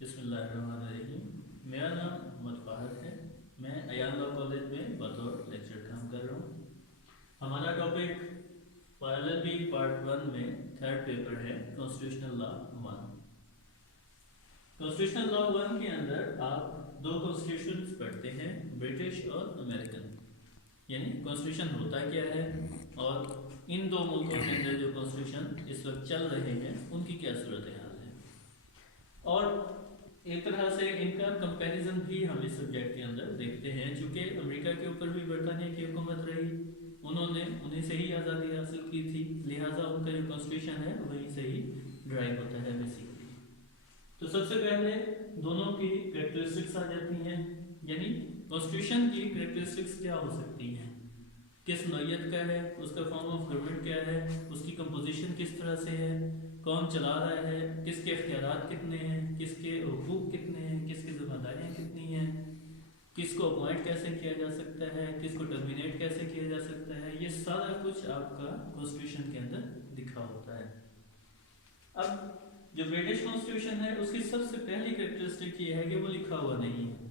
بسم اللہ الرحمن الرحیم. میرا نام محمد فاہد ہے. میں ایان لا کالج میں بطور لیکچر کام کر رہا ہوں. ہمارا ٹاپک LLB پارٹ 1 میں تھرڈ پیپر ہے کانسٹیٹیوشنل لا 1. کانسٹیٹیوشنل لا 1 کے اندر آپ دو کانسٹیٹیوشنز پڑھتے ہیں، برٹش اور امریکن. یعنی کانسٹیٹیوشن ہوتا کیا ہے اور ان دو ملکوں کے اندر جو کانسٹیٹیوشن اس وقت چل رہے ہیں ان کی کیا صورتحال ہے، اور ایک طرح سے ان کا کمپیریزن بھی ہم اس سبجیکٹ کے اندر دیکھتے ہیں. چونکہ امریکہ کے اوپر بھی برطانیہ کی حکومت رہی، انہیں سے ہی آزادی حاصل کی تھی، لہٰذا ان کا جو کانسٹیٹیوشن ہے وہیں سے ہی ڈرائیو ہوتا ہے بیسیکلی. تو سب سے پہلے دونوں کی کریکٹرسٹکس آ جاتی ہیں. یعنی کانسٹیٹیوشن کی کریکٹرسٹکس کیا ہو سکتی ہیں، کس نوعیت کا ہے، اس کا فارم آف گورنمنٹ کیا ہے، اس کی کمپوزیشن کس طرح سے ہے، کون چلا رہا ہے، کس کے اختیارات کتنے ہیں، کس کے حقوق کتنے ہیں، کس کی ذمہ داریاں کتنی ہیں، کس کو اپوائنٹ کیسے کیا جا سکتا ہے، کس کو ٹرمینیٹ کیسے کیا جا سکتا ہے. یہ سارا کچھ آپ کا کانسٹیٹیوشن کے اندر لکھا ہوتا ہے. اب جو برٹش کانسٹیٹیوشن ہے اس کی سب سے پہلی کریکٹرسٹک یہ ہے کہ وہ لکھا ہوا نہیں ہے.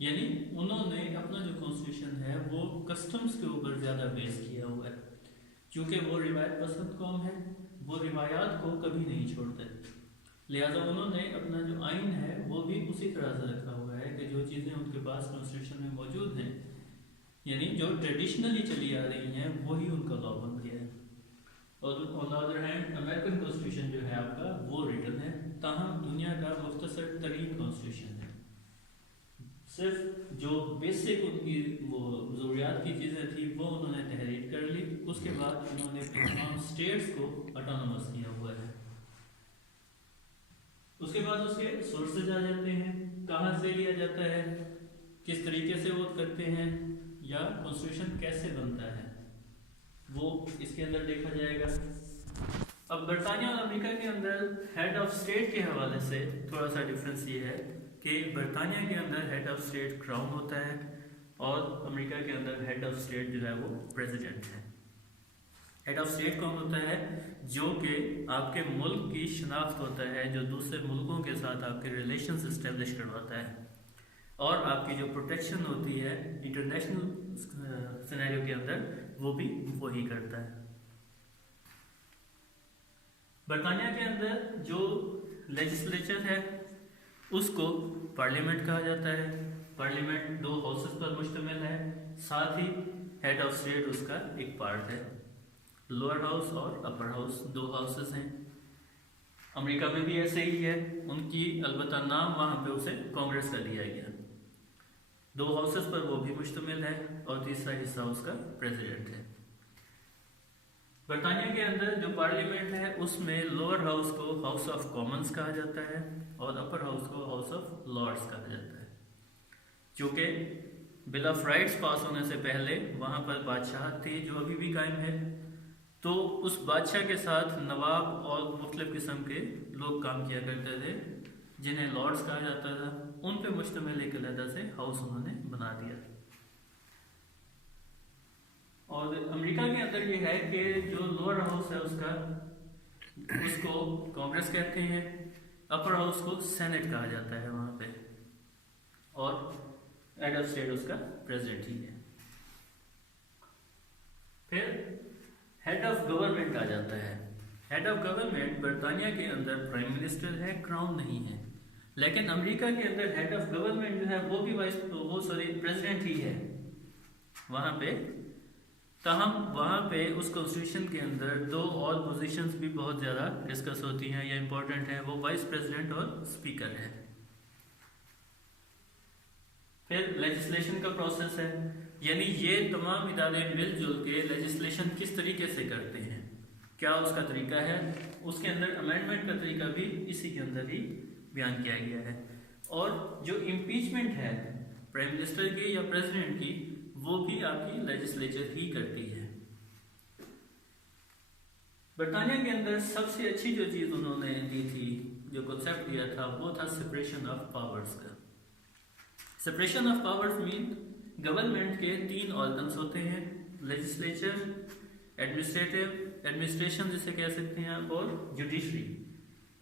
یعنی انہوں نے اپنا جو کانسٹیٹیوشن ہے وہ کسٹمز کے اوپر زیادہ بیس کیا ہوا ہے. چونکہ وہ روایت پسند قوم ہے، وہ روایات کو کبھی نہیں چھوڑتے، لہٰذا انہوں نے اپنا جو آئین ہے وہ بھی اسی طرح سے رکھا ہوا ہے کہ جو چیزیں ان کے پاس کانسٹیٹیوشن میں موجود ہیں، یعنی جو ٹریڈیشنلی چلی آ رہی ہیں وہی ان کا لا بن گیا ہے. اور on the other hand American constitution جو ہے آپ کا وہ ریٹن ہے، تاہم دنیا کا مختصر ترین کانسٹیٹیوشن ہے. صرف جو بیسک ان کی وہ ضروریات کی چیزیں تھیں وہ انہوں نے تحریر کر لی، اس کے بعد انہوں نے اپنے تمام اسٹیٹس کو اٹانومس کیا ہوا ہے. اس کے بعد اس کے سورسز آ جاتے ہیں، کہاں سے لیا جاتا ہے، کس طریقے سے ووٹ کرتے ہیں، یا کانسٹیٹیوشن کیسے بنتا ہے، وہ اس کے اندر دیکھا جائے گا. اب برطانیہ اور امریکہ کے اندر ہیڈ آف اسٹیٹ کے حوالے سے تھوڑا سا ڈفرینس یہ ہے کہ برطانیہ کے اندر ہیڈ آف اسٹیٹ کراؤن ہوتا ہے اور امریکہ کے اندر ہیڈ آف اسٹیٹ جو ہے وہ پریزیڈنٹ ہے. ہیڈ آف اسٹیٹ کون ہوتا ہے؟ جو کہ آپ کے ملک کی شناخت ہوتا ہے، جو دوسرے ملکوں کے ساتھ آپ کے ریلیشنز اسٹیبلش کرواتا ہے، اور آپ کی جو پروٹیکشن ہوتی ہے انٹرنیشنل سینیریو کے اندر وہ بھی وہی کرتا ہے. برطانیہ کے اندر جو لیجسلیچر ہے اس کو پارلیمنٹ کہا جاتا ہے. پارلیمنٹ دو ہاؤسز پر مشتمل ہے، ساتھ ہی ہیڈ آف اسٹیٹ اس کا ایک پارٹ ہے. لوئر ہاؤس اور اپر ہاؤس دو ہاؤسز ہیں. امریکہ میں بھی ایسے ہی ہے، ان کی البتہ نام وہاں پہ اسے کانگریس کا دیا گیا. دو ہاؤسز پر وہ بھی مشتمل ہے اور تیسرا حصہ اس کا پریزیڈنٹ ہے. برطانیہ کے اندر جو پارلیمنٹ ہے اس میں لوئر ہاؤس کو ہاؤس آف کامنز کہا جاتا ہے اور اپر ہاؤس کو ہاؤس آف لارڈز کہا جاتا ہے. چونکہ بل آف رائٹس پاس ہونے سے پہلے وہاں پر بادشاہت تھی جو ابھی بھی قائم ہے، تو اس بادشاہ کے ساتھ نواب اور مختلف قسم کے لوگ کام کیا کرتے تھے جنہیں لارڈز کہا جاتا تھا. ان پہ مشتمل ایک علیحدہ سے ہاؤس انہوں نے بنا دیا. اور امریکہ کے اندر یہ ہے کہ جو لوئر ہاؤس ہے اس کو کانگریس کہتے ہیں، اپر ہاؤس کو سینٹ کہا جاتا ہے وہاں پہ، اور ہیڈ آف اسٹیٹ اس کا پریزیڈنٹ ہی ہے. پھر ہیڈ آف گورنمنٹ آ جاتا ہے. ہیڈ آف گورنمنٹ برطانیہ کے اندر پرائم منسٹر ہے، کراؤن نہیں ہے. لیکن امریکہ کے اندر ہیڈ آف گورنمنٹ جو ہے وہ بھی پریزیڈنٹ ہی ہے وہاں پہ. تاہم وہاں پہ اس کانسٹیٹیوشن کے اندر دو اور پوزیشنز بھی بہت زیادہ ڈسکس ہوتی ہیں یا امپورٹنٹ ہیں، وہ وائس پریزیڈنٹ اور اسپیکر ہے. پھر لیجسلیشن کا پروسیس ہے، یعنی یہ تمام ادارے مل جل کے لیجسلیشن کس طریقے سے کرتے ہیں، کیا اس کا طریقہ ہے. اس کے اندر امینڈمنٹ کا طریقہ بھی اسی کے اندر ہی بیان کیا گیا ہے. اور جو امپیچمنٹ ہے پرائم منسٹر کی یا پریزیڈنٹ کی، وہ بھی آپ کی لیجسلیچر ہی کرتی ہے. برطانیہ کے اندر سب سے اچھی جو چیز انہوں نے دی تھی، جو کنسیپٹ دیا تھا، وہ تھا سپریشن آف پاورز کا. سپریشن آف پاورز مین گورنمنٹ کے 3 آرگنز ہوتے ہیں، لیجسلیچر، ایڈمنسٹریشن جسے کہہ سکتے ہیں، اور جوڈیشری.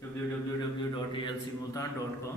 www.alcmultan.com